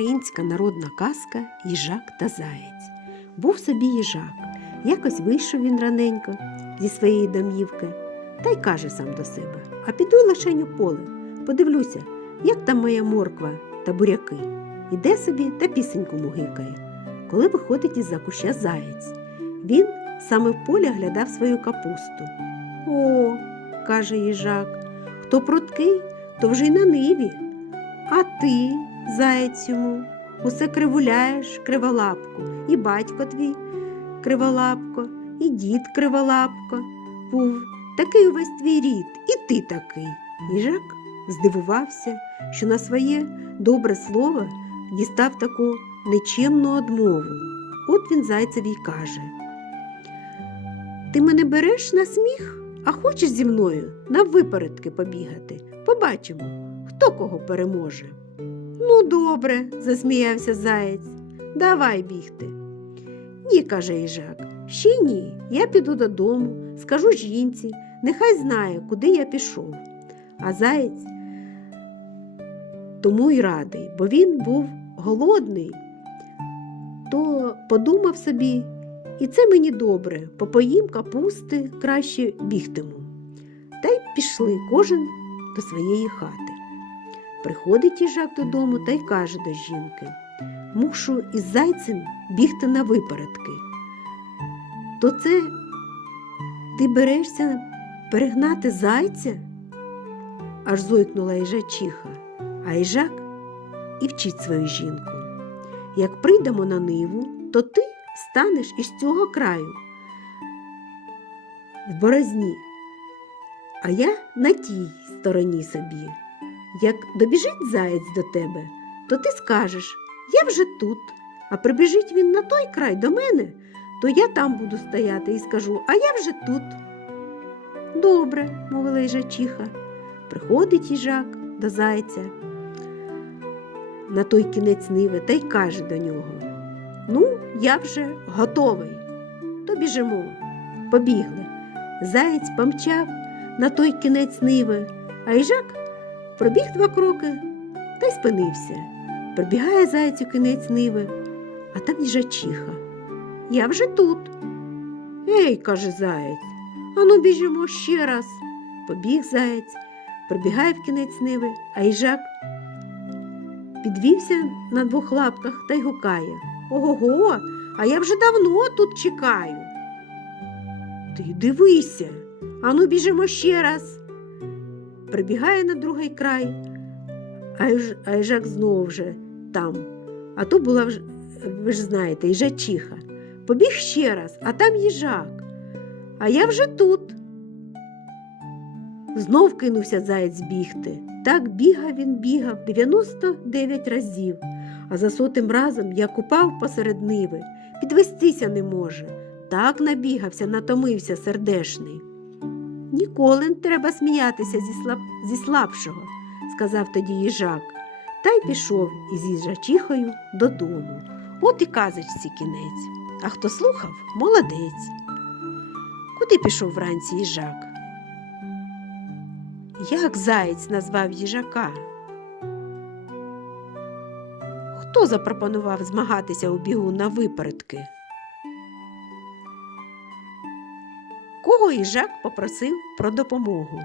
українська народна казка Їжак та Заєць. Був собі їжак. Якось вийшов він раненько зі своєї домівки та й каже сам до себе: А піду лишень у поле, подивлюся, як там моя морква та буряки. Іде собі та пісеньку мугикає. Коли виходить із-за куща заєць, він саме в полі глядав свою капусту. О, каже їжак, хто пруткий, то вже й на ниві. А ти, заєць йому, усе кривуляєш криволапку, і батько твій криволапко, і дід криволапко був такий увесь твій рід, і ти такий. Їжак здивувався, що на своє добре слово дістав таку нечемну одмову. От він зайцеві й каже: Ти мене береш на сміх, а хочеш зі мною на випередки побігати. Побачимо, хто кого переможе. Ну, добре, засміявся заєць. Давай бігти. Ні, каже їжак, ще ні. Я піду додому, скажу жінці, нехай знає, куди я пішов. А заєць тому й радий, бо він був голодний, то подумав собі, і це мені добре, попоїм капусти краще бігтиму. Та й пішли кожен до своєї хати. Приходить їжак додому та й каже до жінки Мушу із зайцем бігти на випередки. То це ти берешся перегнати зайця? аж зойкнула їжачиха, а їжак і вчить свою жінку. Як прийдемо на ниву, то ти станеш із цього краю в борозні, а я на тій стороні собі. Як добіжить заєць до тебе, то ти скажеш Я вже тут, а прибіжить він на той край до мене, то я там буду стояти і скажу, а я вже тут. Добре, мовила їжачиха. Приходить їжак до зайця на той кінець ниви та й каже до нього Ну, я вже готовий. То біжимо. Побігли. Заєць помчав на той кінець ниви, а їжак пробіг два кроки та й спинився. Прибігає заяць у кінець ниви, а там їжачиха. Я вже тут. Ей, каже заєць, ану біжимо ще раз. Побіг заєць, прибігає в кінець ниви, а їжак підвівся на двох лапках та й гукає. Ого, а я вже давно тут чекаю. Ти дивися, ану біжимо ще раз. Прибігає на другий край, а їжак знову вже там. А то була, вже, ви ж знаєте, їжачиха. Побіг ще раз, а там їжак. А я вже тут. Знов кинувся заєць бігти. Так бігав він бігав 99 разів, а за сотим разом як упав посеред ниви, підвестися не може. Так набігався, натомився сердешний. Ніколи не треба сміятися зі, слаб... зі слабшого, сказав тоді їжак, та й пішов із їжачихою додому. От і казочці кінець. А хто слухав, молодець. Куди пішов вранці їжак? Як заєць назвав їжака? Хто запропонував змагатися у бігу на випередки? Кого їжак попросив про допомогу?